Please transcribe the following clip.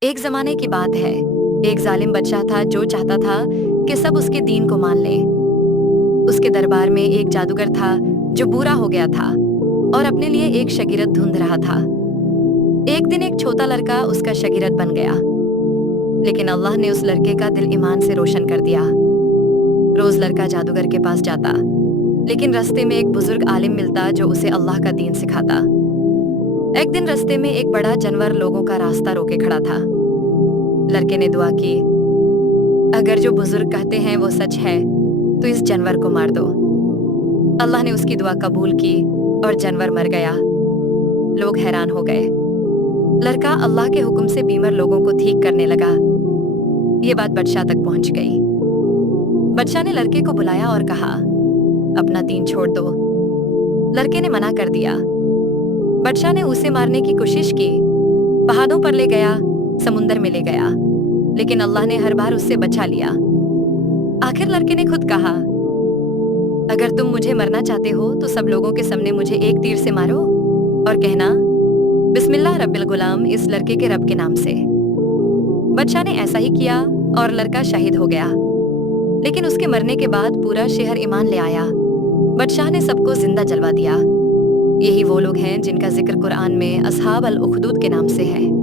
ایک زمانے کی بات ہے، ایک ظالم بادشاہ تھا جو چاہتا تھا کہ سب اس کے دین کو مان لیں۔ اس کے دربار میں ایک جادوگر تھا جو بوڑھا ہو گیا تھا اور اپنے لیے ایک شاگرد ڈھونڈ رہا تھا۔ ایک دن ایک چھوٹا لڑکا اس کا شاگرد بن گیا، لیکن اللہ نے اس لڑکے کا دل ایمان سے روشن کر دیا۔ روز لڑکا جادوگر کے پاس جاتا، لیکن رستے میں ایک بزرگ عالم ملتا جو اسے اللہ کا دین سکھاتا۔ ایک دن رستے میں ایک بڑا جانور لوگوں کا راستہ روکے کھڑا تھا۔ لڑکے نے دعا کی، اگر جو بزرگ کہتے ہیں وہ سچ ہے تو اس جانور کو مار دو۔ اللہ نے اس کی دعا قبول کی اور جانور مر گیا۔ لوگ حیران ہو گئے۔ لڑکا اللہ کے حکم سے بیمار لوگوں کو ٹھیک کرنے لگا۔ یہ بات بادشاہ تک پہنچ گئی۔ بادشاہ نے لڑکے کو بلایا اور کہا، اپنا دین چھوڑ دو۔ لڑکے نے منع کر دیا۔ بادشاہ نے اسے مارنے کی کوشش کی، پہاڑوں پر لے گیا، سمندر میں لے گیا، لیکن اللہ نے ہر بار اس سے بچا لیا۔ آخر لڑکے نے خود کہا، اگر تم مجھے مرنا چاہتے ہو تو سب لوگوں کے سامنے مجھے ایک تیر سے مارو اور کہنا، بسم اللہ رب الغلام، اس لڑکے کے رب کے نام سے۔ بادشاہ نے ایسا ہی کیا اور لڑکا شہید ہو گیا۔ لیکن اس کے مرنے کے بعد پورا شہر ایمان لے آیا۔ بادشاہ نے سب کو زندہ جلوا دیا۔ یہی وہ لوگ ہیں جن کا ذکر قرآن میں اصحاب الاخدود کے نام سے ہے۔